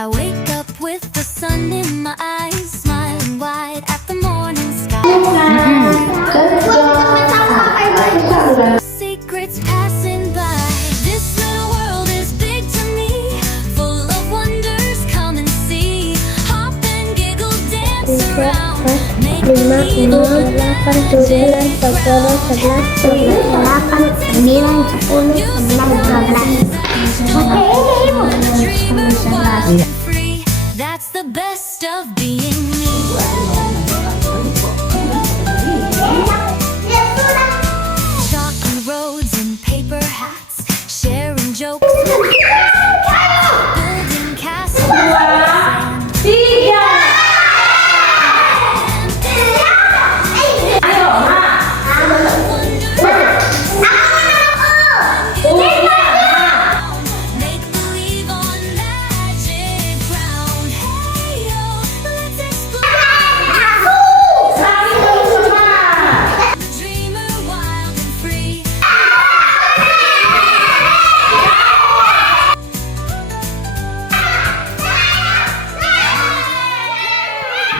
I wake up with the sun in my eyes, smiling wide at the morning sky. Secrets passing by. This little world is big to me, full of wonders, come and see. Hop and giggle, dance around, make believe all free. That's the best of being